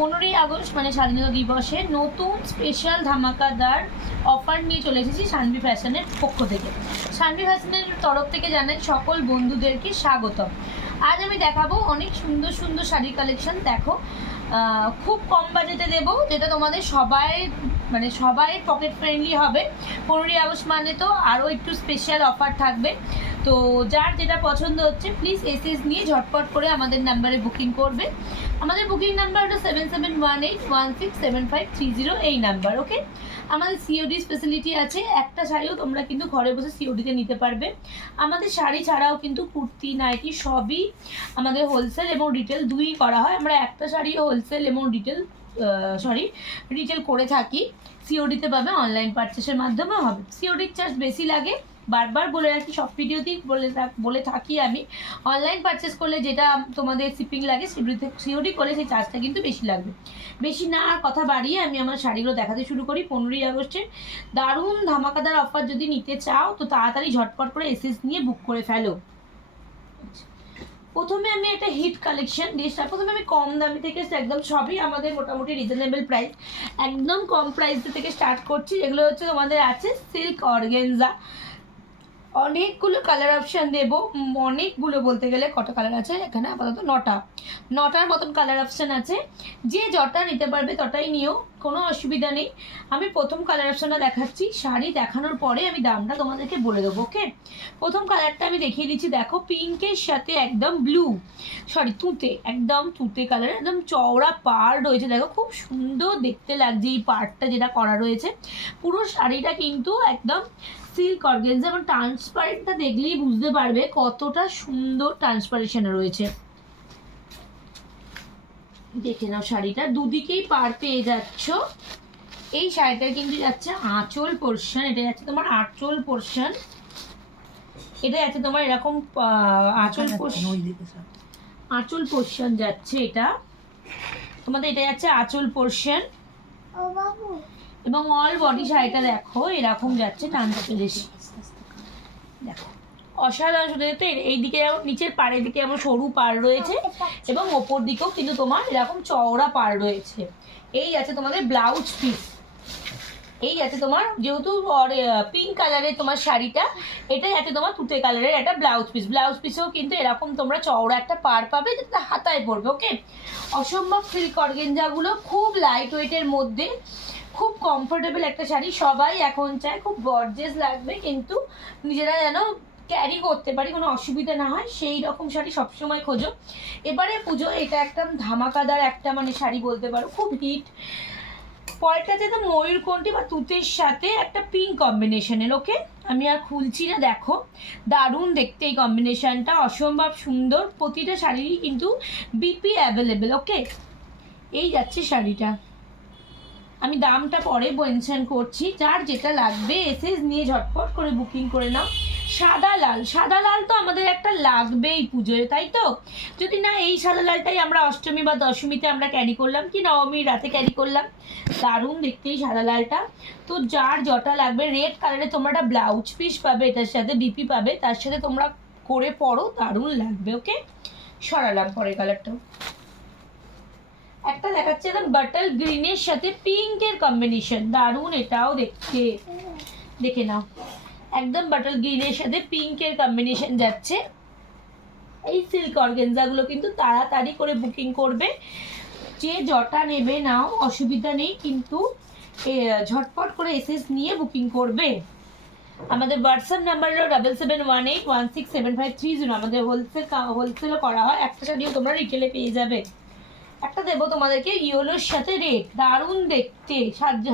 15ই August মানে স্বাধীনতা দিবসে নতুন স্পেশাল ধামাকাদার অফার নিয়ে চলে এসেছি সানভি ফ্যাশনের পক্ষ থেকে। সানভি ফ্যাশনের তরফ থেকে জানাই সকল বন্ধুদেরকে স্বাগতম। আজ আমি দেখাবো অনেক সুন্দর সুন্দর শাড়ির কালেকশন। দেখো খুব কম বাজেটে দেবো, যেটা তোমাদের সবাই পকেট ফ্রেন্ডলি হবে। 15ই আগস্ট মানে তো আরও একটু স্পেশাল অফার থাকবে। তো যার যেটা পছন্দ হচ্ছে প্লিজ এসএস নিয়ে ঝটপট করে আমাদের নাম্বারে বুকিং করবে। আমাদের বুকিং নাম্বার হলো 7718167530 এই নাম্বার। ওকে, আমাদের সিওডি স্পেশালিটি আছে। একটা শাড়িও তোমরা কিন্তু ঘরে বসে সিওডিতে নিতে পারবে। আমাদের শাড়ি ছাড়াও কিন্তু কুর্তি নাইটি সবই আমাদের হোলসেল এবং রিটেল দুই করা হয়। আমরা একটা শাড়িও হোলসেল এবং রিটেল করে থাকি। সিওডিতে পাবে, অনলাইন পারচেসের মাধ্যমেও হবে। সিওডির চার্জ বেশি লাগে, বারবার বলে রাখি, সব ভিডিওতেই বলে থাকি আমি। অনলাইন পারচেস করলে যেটা তোমাদের শিপিং লাগে, সিওডি করলে সেই চার্জটা কিন্তু বেশি লাগবে। বেশি না আর কথা বাড়িয়ে আমি আমার শাড়িগুলো দেখাতে শুরু করি। 15ই আগস্টের দারুণ ধামাকাদার অফার যদি নিতে চাও তো তাড়াতাড়ি ঝটপট করে এসএস নিয়ে বুক করে ফেলো। প্রথমে আমি একটা হিট কালেকশন ড্রেসটা প্রথমে আমি কম দামি থেকে একদম সবই আমাদের মোটামুটি রিজনেবল প্রাইস, একদম কম প্রাইস থেকে স্টার্ট করছি। যেগুলো হচ্ছে তোমাদের আছে সিল্ক অর্গেনজা। অনেকগুলো কালার অপশান দেবো, অনেকগুলো বলতে গেলে কটা কালার আছে এখানে, আপাতত নটার মতন কালার অপশান আছে। যে যটা নিতে পারবে তটাই নিও, কোনো অসুবিধা নেই। আমি প্রথম কালার অপশানটা দেখাচ্ছি, শাড়ি দেখানোর পরে আমি দামটা তোমাদেরকে বলে দেবো। ওকে, প্রথম কালারটা আমি দেখিয়ে দিচ্ছি। দেখো পিঙ্কের সাথে একদম একদম তুঁতে কালার, একদম চওড়া পাড় রয়েছে। দেখো খুব সুন্দর দেখতে লাগছে এই পাড়টা যেটা করা রয়েছে। পুরো শাড়িটা কিন্তু একদম সিল্ক অর্গানজা এবং ট্রান্সপারেন্টটা দেখলেই বুঝতে পারবে কতটা সুন্দর ট্রান্সপারেশন রয়েছে। দেখে নাও শাড়িটা, দুদিকেই পাড় পেয়ে যাচ্ছ। এই শাড়িটা কিন্তু যাচ্ছে আঁচল পোর্শন, এটা যাচ্ছে তোমার আঁচল পোর্শন, এটা যাচ্ছে তোমার এরকম আঁচল পোর্শন যাচ্ছে এটা তোমাদের, এটা যাচ্ছে আঁচল পোর্শন এবং অল বডি শাড়িটা দেখো এরকম যাচ্ছে টানটা বেশি। দেখো অসাধারণ শুধু এইদিকে যেমন নিচের পাড়ের দিকে যেমন সরু পাড় রয়েছে এবং ওপর দিকেও কিন্তু তোমার এরকম চওড়া পাড় রয়েছে। এই আছে তোমাদের ব্লাউজ পিস, এই আছে তোমার যেহেতু পিঙ্ক কালারের তোমার শাড়িটা, এটাই আছে তোমার তুতে কালারের একটা ব্লাউজ পিসেও কিন্তু এরকম তোমরা চওড়া একটা পাড় পাবে যেটা হাতায় পড়বে। ওকে, অসম্ভব সিল্ক অর্গেনজাগুলো খুব লাইট ওয়েটের মধ্যে, খুব কমফোর্টেবল একটা শাড়ি। সবাই এখন চায় খুব গর্জিয়াস লাগবে কিন্তু নিজেরা যেন ক্যারি করতে পারি, কোনো অসুবিধা না হয়, সেই রকম শাড়ি সবসময় খোঁজো। এবারে পুজো এটা একটা ধামাকাদার একটা মানে শাড়ি বলতে পারো, খুব হিট। পরেরটা যেটা ময়ূরকণ্ঠী বা তুতের সাথে একটা পিঙ্ক কম্বিনেশনের। ওকে, আমি আর খুলছি না, দেখো দারুণ দেখতে এই কম্বিনেশনটা, অসম্ভব সুন্দর। প্রতিটা শাড়িরই কিন্তু বিপি অ্যাভেলেবেল। ওকে, এই যাচ্ছে শাড়িটা, আমি দামটা পরে মেনশন করছি। যার যেটা লাগবে এসে নিয়ে ঝটপট করে বুকিং করে নাও। সাদা লাল তো আমাদের একটা লাগবেই পুজোয়, তাই তো? যদি না এই সাদা লালটাই আমরা অষ্টমী বা দশমীতে আমরা ক্যারি করলাম, কি নবমীর রাতে ক্যারি করলাম, দারুণ দেখতে এই সাদা লালটা। তো যার যটা লাগবে, রেড কালারে তোমরা একটা ব্লাউজ পিস পাবে, এটার সাথে বিপি পাবে, তার সাথে তোমরা করে পরো, দারুণ লাগবে। ওকে, সরালাম পরের কালারটা। একটা দেখাচ্ছে একদম বাটল গ্রিনের সাথে পিঙ্কের কম্বিনেশন, দারুণ এটাও দেখতে, দেখে নাও একদম বাটল গ্রিনের সাথে পিঙ্কের কম্বিনেশন যাচ্ছে। এই সিল্ক অর্গেনজাগুলো কিন্তু তাড়াতাড়ি করে বুকিং করবে, যে যটা নেবে নাও অসুবিধা নেই, কিন্তু ঝটপট করে এসএস নিয়ে বুকিং করবে। আমাদের হোয়াটসঅ্যাপ নাম্বার হলো 7718167530। আমাদের হোলসেলও করা হয়, একটা শাড়িও তোমরা রিটেলে পেয়ে যাবে। একটা দেবো তোমাদেরকে ইয়েলোর সাথে রেড, দারুণ দেখতে।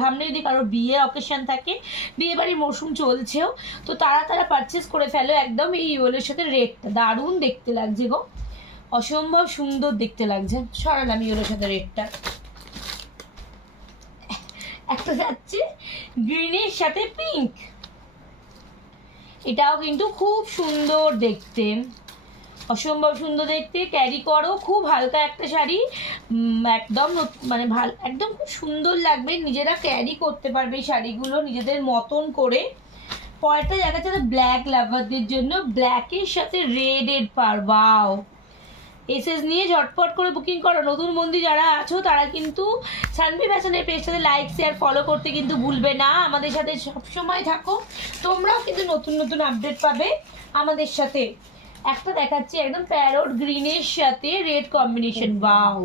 সামনে যদি কারো বিয়ে অকেশন থাকে, বিয়ে বাড়ির মরশুম চলছেও, তো তারা পারচেস করে ফেলো একদম এই ইয়েলোর সাথে রেডটা, দারুণ দেখতে লাগছে গো, অসম্ভব সুন্দর দেখতে লাগছে। সরালাম ইয়েলোর সাথে রেডটা। একটা যাচ্ছে গ্রিনের সাথে পিঙ্ক, এটাও কিন্তু খুব সুন্দর দেখতে, অসম্ভব সুন্দর দেখতে। ক্যারি করো, খুব হালকা একটা শাড়ি, একদম মানে একদম খুব সুন্দর লাগবে, নিজেরা ক্যারি করতে পারবে এই শাড়িগুলো নিজেদের মতন করে। পরেরটা দেখা যাচ্ছে ব্ল্যাক লাভারদের জন্য, ব্ল্যাকের সাথে রেডের পার, ওয়াও এসএস নিয়ে ঝটপট করে বুকিং করো। নতুন বন্ধু যারা আছো তারা কিন্তু সানভি ফ্যাশনের পেজটাতে লাইক শেয়ার ফলো করতে কিন্তু ভুলবে না। আমাদের সাথে সবসময় থাকো, তোমরাও কিন্তু নতুন নতুন আপডেট পাবে আমাদের সাথে। একটা দেখাচ্ছি একদম প্যারোট গ্রিনের সাথে রেড কম্বিনেশন, বাও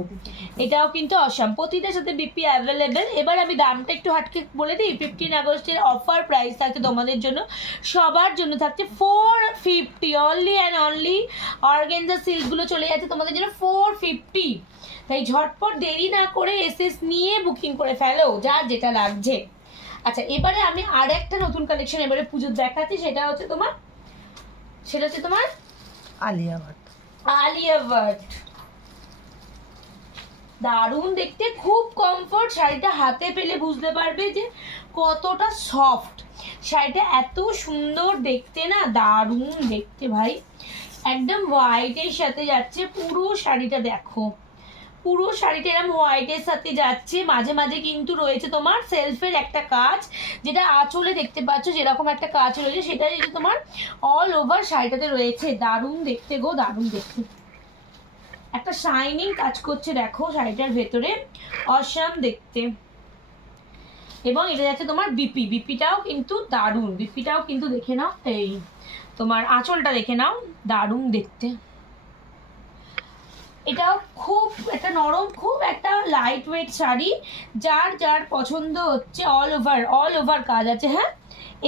এটাও কিন্তু অসাম। প্রতিটার সাথে বিপি অ্যাভেলেবেল। এবার আমি দামটা একটু হাটকে বলে দিই। 15 আগস্টের অফার প্রাইস থাকছে তোমাদের জন্য, সবার জন্য থাকছে 450 অনলি অ্যান্ড অনলি। অর্গানজা সিল্কগুলো চলে যাচ্ছে তোমাদের জন্য 450। তাই ঝটপট দেরি না করে এসএস নিয়ে বুকিং করে ফেলো যার যেটা লাগছে। আচ্ছা, এবারে আমি আর একটা নতুন কালেকশন এবারে পুজোর দেখাচ্ছি। সেটা হচ্ছে তোমার আলিয়া ভাট। আলিয়া ভাট, দারুণ দেখতে, খুব কমফোর্ট। শাড়িটা হাতে পেলে বুঝতে পারবে যে কতটা সফট। শাড়িটা এত সুন্দর দেখতে না, দারুণ দেখতে ভাই। একদম হোয়াইটের সাথে যাচ্ছে পুরো শাড়িটা, দেখো পুরো শাড়িটা এরকম হোয়াইটের সাথে যাচ্ছে। মাঝে মাঝে কিন্তু রয়েছে তোমার সেলফের একটা কাজ, যেটা আঁচলে দেখতে পাচ্ছ যেরকম একটা কাজ রয়েছে, সেটা যেটা তোমার অল ওভার শাড়িটাতে রয়েছে। দারুণ দেখতে গো, দারুণ দেখতে। একটা শাইনিং কাজ করছে দেখো শাড়িটার ভেতরে, অসাম দেখতে। এবং এটা যাচ্ছে তোমার বিপিটাও কিন্তু দারুণ, বিপিটাও কিন্তু দেখে নাও। এই তোমার আঁচলটা দেখে নাও, দারুণ দেখতে। এটাও খুব একটা নরম, খুব একটা লাইট ওয়েট শাড়ি। যার যার পছন্দ হচ্ছে, অল ওভার কাজ আছে। হ্যাঁ,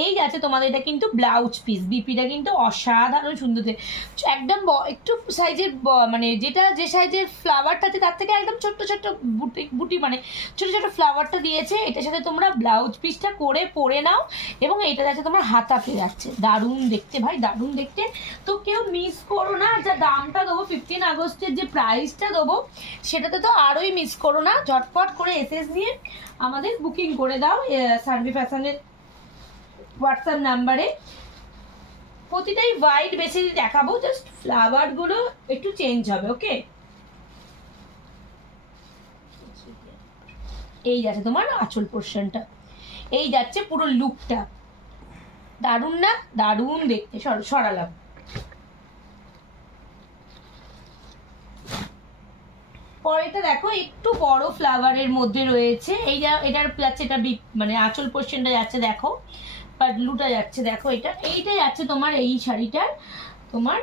এই যাচ্ছে তোমাদের এটা কিন্তু ব্লাউজ পিস। বিপিটা কিন্তু অসাধারণ সুন্দর, একদম একটু সাইজের মানে যেটা যে সাইজের ফ্লাওয়ারটা আছে তার থেকে একদম ছোট্ট ছোট্ট বুটি মানে ছোটো ছোটো ফ্লাওয়ারটা দিয়েছে। এটার সাথে তোমরা ব্লাউজ পিসটা করে পরে নাও। এবং এটা যাচ্ছে তোমার হাতাতে যাচ্ছে, দারুণ দেখতে ভাই, দারুণ দেখতে। তো কেউ মিস করো না। যা দামটা দেবো 15 আগস্টের যে প্রাইসটা দেবো সেটাতে তো আরোই মিস করো না। ঝটপট করে এসএস নিয়ে আমাদের বুকিং করে দাও সানভি ফ্যাশনের হোয়াটসঅ্যাপ নাম্বারে। প্রতিটাই হোয়াইট বেছে দেখাবো, জাস্ট ফ্লাওয়ারগুলো একটু চেঞ্জ হবে। ওকে, এই যাচ্ছে তোমার আঁচল পোর্শনটা, এই যাচ্ছে পুরো লুকটা। দারুণ না, দারুণ দেখতে। সরালাম। পরেরটা দেখো, একটু বড় ফ্লাওয়ারের মধ্যে রয়েছে। এটার যাচ্ছে এটা মানে আঁচল পোর্শনটা যাচ্ছে দেখো, পাটলুটা যাচ্ছে দেখো। এইটা যাচ্ছে তোমার এই শাড়িটার তোমার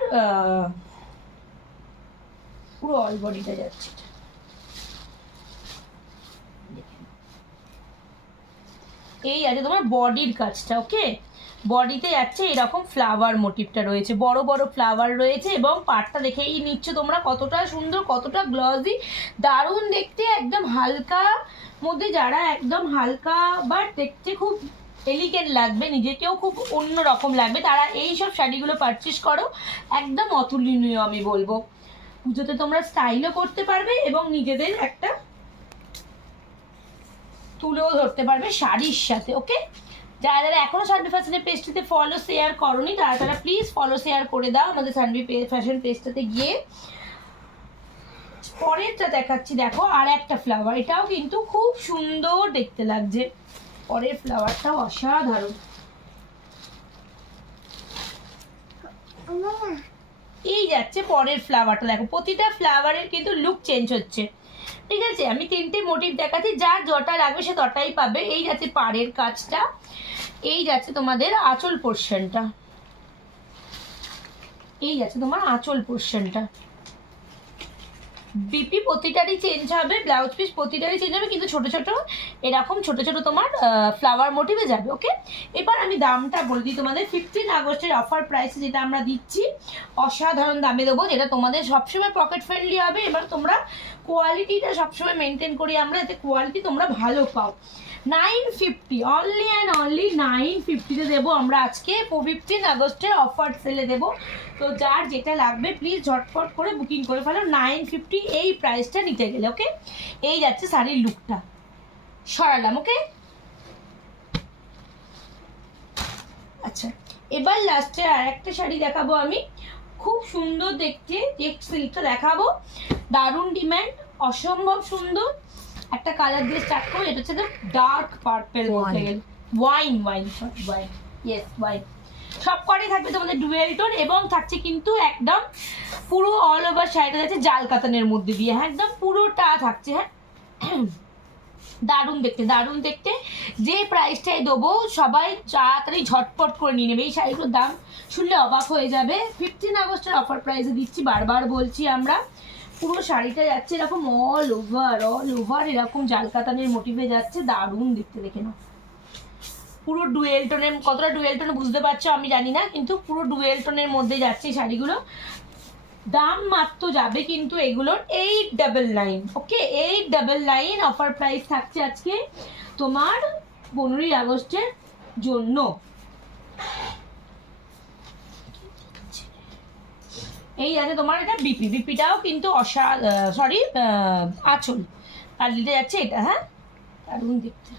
পুরো অল বডিটা যাচ্ছে। এই আছে তোমার বডির কাজটা। ওকে, বডিতে যাচ্ছে এরকম ফ্লাওয়ার মোটিভটা রয়েছে, বড় বড় ফ্লাওয়ার রয়েছে। এবং পাটটা দেখেই নিচ্ছ তোমরা কতটা সুন্দর, কতটা গ্লসি, দারুণ দেখতে। একদম হালকা মধ্যে যারা একদম হালকা বাট দেখতে খুব এলিগেন্ট লাগবে, নিজেকেও খুব অন্য রকম লাগবে, তারা এই সব শাড়িগুলো পারচেস করো। একদম অতুলনীয় আমি বলবো। পুজোতে তোমরা স্টাইলও করতে পারবে এবং নিজেদের একটা তুলেও ধরতে পারবে শাড়ির সাথে। ওকে, যারা যারা এখনো সানভি ফ্যাশনের পেজটিতে ফলো শেয়ার করোনি তারা প্লিজ ফলো শেয়ার করে দাও আমাদের সানভি ফ্যাশন পেজটাতে গিয়ে। পরেরটা দেখাচ্ছি দেখো, আর একটা ফ্লাওয়ার, এটাও কিন্তু খুব সুন্দর দেখতে লাগছে। পরের ফ্লাওয়ারটাও অসাধারণ। এই যাচ্ছে পরের ফ্লাওয়ারটা, দেখো প্রতিটা ফ্লাওয়ারের কিন্তু লুক চেঞ্জ হচ্ছে। ঠিক আছে, আমি 3টে মোটিভ দেখাচ্ছি, যার যটা লাগবে সে তটাই পাবে। এই যাচ্ছে পাড়ের কাজটা, এই যাচ্ছে তোমাদের আঁচল পোর্শনটা, এই যাচ্ছে তোমার আঁচল পোর্শনটা। বিপি প্রতিটারই চেঞ্জ হবে, ব্লাউজ পিস প্রতিটারই চেঞ্জ হবে, কিন্তু ছোট ছোট এরকম ছোট ছোট তোমার ফ্লাওয়ার মোটিভে যাবে। ওকে, এবার আমি দামটা বলে দিই তোমাদের। 15 আগস্টের অফার প্রাইসে যেটা আমরা দিচ্ছি অসাধারণ দামে দেবো, যেটা তোমাদের সবসময় পকেট ফ্রেন্ডলি হবে। এবার তোমরা কোয়ালিটিটা সবসময় মেনটেন করি আমরা, যাতে কোয়ালিটি তোমরা ভালো পাও। 950 অনলি অ্যান্ড অনলি 950-তে দেবো আমরা আজকে। 15 আগস্টের অফার সেলে দেবো। তো যার যেটা লাগবে প্লিজ ঝটপট করে বুকিং করে ফেলো। 950 এই প্রাইসটা নিতে গেলে। ওকে, এই যাচ্ছে শাড়ির লুকটা, সরালাম। ওকে, আচ্ছা এবার লাস্টে আর একটা শাড়ি দেখাবো আমি, খুব সুন্দর দেখতে। চেক সিল্কটা দেখাবো, দারুণ ডিম্যান্ড, অসম্ভব সুন্দর। একটা কালার দিয়ে স্টার্ট করো, এটা হচ্ছে ডার্ক পার্পেল বলতে গেলে, ওয়াইন ইয়েস ওয়াইন। সব কটাই থাকবে তোমাদের ডুয়েল টোন, এবং থাকছে কিন্তু একদম পুরো অল ওভার শাড়িটা যাচ্ছে জাল কাতানের মধ্যে দিয়ে, হ্যাঁ একদম পুরোটা থাকছে, হ্যাঁ দারুণ দেখতে, দারুণ দেখতে। যে প্রাইসটাই দেবো সবাই তাড়াতাড়ি ঝটপট করে নিয়ে নেবে। এই শাড়িগুলোর দাম শুনলে অবাক হয়ে যাবে। 15 আগস্টের অফার প্রাইসে দিচ্ছি, বারবার বলছি আমরা। পুরো শাড়িটা যাচ্ছে এরকম অল ওভার এরকম জাল কাতানের মোটিভে যাচ্ছে, দারুণ দেখতে, দেখে নাও। পুরো ডুয়েল টোনের, কতটা ডুয়েল টোনে বুঝতে পারছো আমি জানি না, কিন্তু পুরো ডুয়েল টোনের মধ্যে যাচ্ছে এই শাড়িগুলো। দাম মাত্র যাবে কিন্তু এগুলোর 899, ওকে 899 অফার প্রাইস থাকছে আজকে তোমার 15ই আগস্টের জন্য। এই আছে তোমার এটা বিপিটাও কিন্তু আঁচল আর লিটে যাচ্ছে এটা, হ্যাঁ দারুণ দেখতে।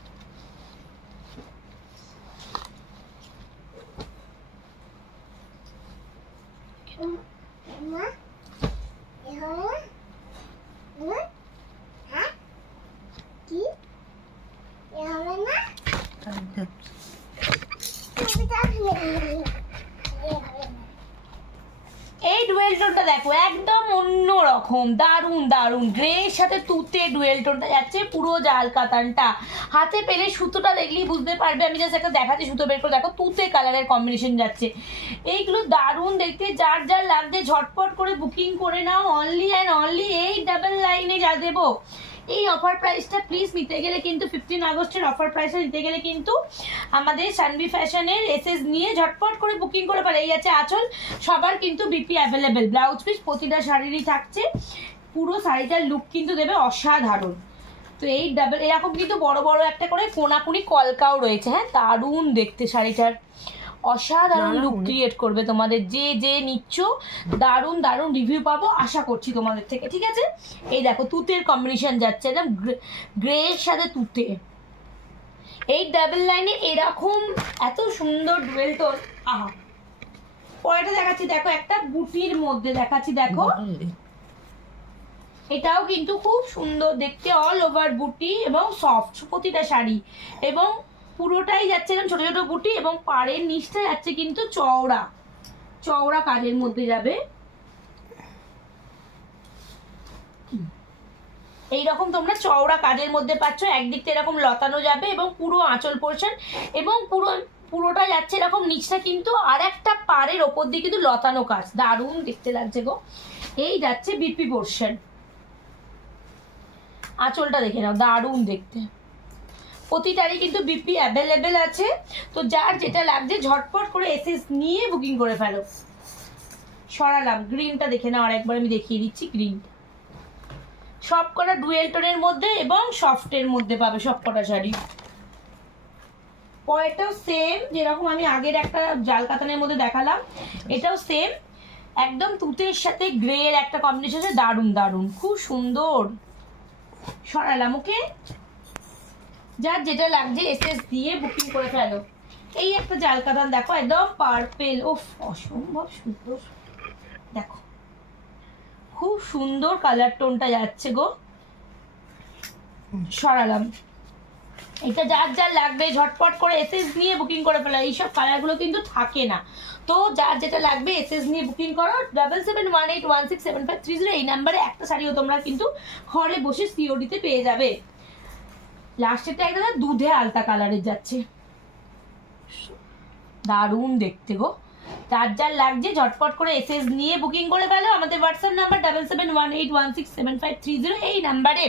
এই ডুয়েল টোনটা দেখো একদম অন্য রকম, দারুণ দারুণ গ্রের সাথে তুতে ডুয়েল টোনটা যাচ্ছে, পুরো জাল কাতানটা। হাতে পেলে সুতোটা দেখলেই বুঝতে পারবে, আমি জাস্ট একটা দেখাচ্ছি সুতো বের করে, দেখো তুতে কালারের কম্বিনেশন যাচ্ছে। এইগুলো দারুণ দেখতে, যার যার লাগছে ঝটপট করে বুকিং করে নাও। অনলি অ্যান্ড অনলি 899 যা দেবো। এই অফার প্রাইসটা প্লিজ নিতে গেলে কিন্তু 15 আগস্টের অফার প্রাইসটা নিতে গেলে কিন্তু আমাদের সানভি ফ্যাশনের এসএস নিয়ে ঝটপট করে বুকিং করে ফেলে। এই আছে আঁচল, সবার কিন্তু বিপি অ্যাভেলেবেল, ব্লাউজ পিস প্রতিটা শাড়িরই থাকছে। পুরো শাড়িটার লুক কিন্তু দেবে অসাধারণ। তো এই এরকম কিন্তু বড় বড় একটা করে কোনাকুনি কলকাও রয়েছে, হ্যাঁ দারুণ দেখতে শাড়িটার, অসাধারণ লুক ক্রিয়েট করবে তোমাদের। যে যে নিচ্ছ দারুণ দারুণ রিভিউ পাবো আশা করছি তোমাদের থেকে, ঠিক আছে। এই দেখো তুতের কম্বিনেশন যাচ্ছে একদম গ্রের সাথে তুতে। এই ডাবল লাইনে এরকম এত সুন্দর ডুয়েল টোন, আহা। পরেটা দেখাচ্ছি দেখো, একটা বুটির মধ্যে দেখাচ্ছি দেখো, এটাও কিন্তু খুব সুন্দর দেখতে, অল ওভার বুটি এবং সফট প্রতিটা শাড়ি, এবং পুরোটাই যাচ্ছে এরকম ছোট ছোট বুটি, এবং পাড়ের নিচটা যাচ্ছে কিন্তু চওড়া চওড়া কাজের মধ্যে যাবে। এইরকম তোমরা চওড়া কাজের মধ্যে পাচ্ছ, একদিকটা এরকম লতানো যাবে, এবং পুরো আঁচল পোর্শন, এবং পুরোটা যাচ্ছে এরকম নিচটা কিন্তু আর একটা পাড়ের ওপর দিয়ে কিন্তু লতানো কাজ, দারুণ দেখতে লাগছে গো। এই যাচ্ছে বিপি পোর্শন, আঁচলটা দেখে নাও দারুণ দেখতে। প্রতিটারই কিন্তু বিপি অ্যাভেলেবেল আছে, তো যার যেটা লাগছে ঝটপট করে এসএস নিয়ে বুকিং করে ফেলো। সরালাম, গ্রিনটা দেখে নাও আরেকবার, আমি দেখিয়ে দিচ্ছি গ্রিনটা। সব কটা ডুয়েল টোনের মধ্যে এবং সফটের মধ্যে পাবে সব কটা শাড়ি। পরেরটাও সেম, যেরকম আমি আগের একটা জাল কাতানের মধ্যে দেখালাম, এটাও সেম একদম তুতের সাথে গ্রের একটা কম্বিনেশন আছে, দারুণ দারুণ খুব সুন্দর। সরালাম, ওকে যার যেটা লাগছে এসএস দিয়ে বুকিং করে ফেলো। এই একটা জাল কাতান দেখো একদম পার্পেল, ওফ অসম্ভব সুন্দর, দেখো খুব সুন্দর কালার টোনটা যাচ্ছে গো। সরালাম, এটা যার যার লাগবে ঝটপট করে এসএস নিয়ে বুকিং করে ফেলো। এইসব কালারগুলো কিন্তু থাকে না, তো যার যেটা লাগবে এসএস নিয়ে বুকিং করো। 7718167530 এই নাম্বারে একটা শাড়িও তোমরা কিন্তু ঘরে বসে সিওডিতে পেয়ে যাবে। লাস্টেরটা একদম দুধে আলতা কালারের যাচ্ছে, দারুণ দেখতে গো। যার যার লাগছে ঝটপট করে এসএস নিয়ে বুকিং করে ফেলো। আমাদের হোয়াটসঅ্যাপ নাম্বার 7718167530 এই নাম্বারে।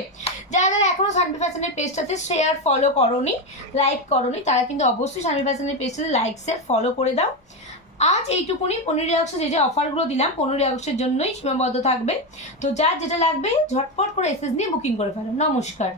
যারা যারা এখনো সানভি ফ্যাশনের পেজটাতে শেয়ার ফলো করোনি, লাইক করোনি, তারা কিন্তু অবশ্যই সানভি ফ্যাশনের পেজটাতে লাইক শেয়ার ফলো করে দাও। আজ এইটুকুনি, 15 আগস্টে যে যে অফারগুলো দিলাম 15 আগস্টের জন্যই সীমাবদ্ধ থাকবে। তো যার যেটা লাগবে ঝটপট করে এসএস নিয়ে বুকিং করে ফেলো। নমস্কার।